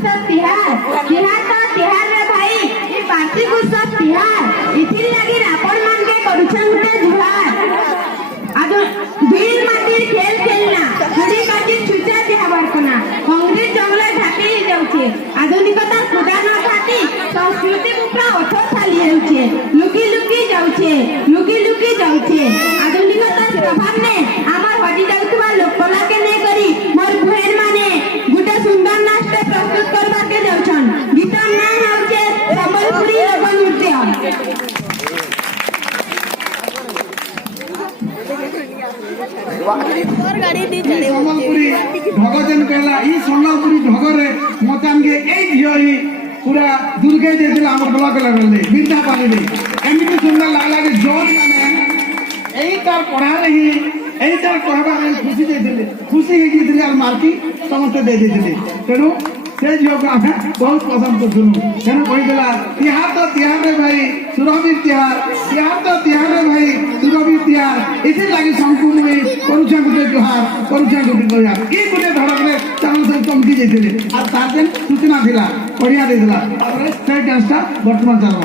उत्सव तिहार तिहार तो तिहार रे भाई ये वार्षिक उत्सव तिहार इथिर लगी आपण मन के करूछन गुटे जुहार आज भील माटी खेल खेलना गुड़ी काटी छुचा देहबार कोना कांग्रेस जंगल ढाकी जाउछे आधुनिकता खुदा न घाटी संस्कृति मुखा ओठो खाली हेउछे लुकी लुकी जाउछे आधुनिकता प्रभाव ने आमार हटी जाउतबा लोककला के नै करी मोर बहन माने गुटे सुंदर नाट्य प्रस्तुत करबा के जाउछन गीत ना होउछे संबलपुरी लोक नृत्य ସମ୍ବଲପୁରୀ ଢଗ ଯେନ୍ କହିଲା ଇ ସମ୍ବଲପୁରୀ ଢଗରେ ମତେ ଆମକେ ଏଇ ଝିଅ ହି ପୁରା ଦୁର୍ଗେଇ ଦେଇଥିଲା ଆମର ବ୍ଲକ ଲେଭେଲରେ ବିନ୍ଧା ପାଣିରେ ଏମିତି ସୁନ୍ଦର ଲାଗଲା ଯେ ଜଜ୍ ମାନେ ଏଇ ତାର ପଢାରେ ହିଁ ଏଇ ତାର କହିବାରେ ଖୁସି ଦେଇଥିଲେ ଖୁସି ହେଇଯାଇଥିଲେ ଆଉ ମାର୍କି ସମସ୍ତେ ଦେଇ ଦେଇଥିଲେ ତେଣୁ ସେ ଝିଅକୁ ଆମେ ବହୁତ ପସନ୍ଦ କରୁଥିଲୁ ତେଣୁ କହିଥିଲା ତିହାର ତ ତିହାରରେ ଭାଇ ସୁରବୀର ତିହାର ତ ତିହାରରେ ଭାଇ ସୁରବୀର ତିହାର ଏଥିଲାଗି ସମ୍ପୂର୍ଣ୍ଣ କରୁଛା ଗୋଟେ ଜୁହାର କରୁଛା ଗୋଟେ ଜୁହାର ଇ ଗୋଟେ ଧରକରେ ଚାରଣ ସବୁ ଚମକି ଯାଇଥିଲେ ଆଉ ତାର ଯେନ୍ ସୂଚନା ଥିଲା ବଢିଆ ଦେଇଥିଲା ତାପରେ ସେ ଡ୍ୟାନ୍ସଟା ବର୍ତ୍ତମାନ ଚାଲବ।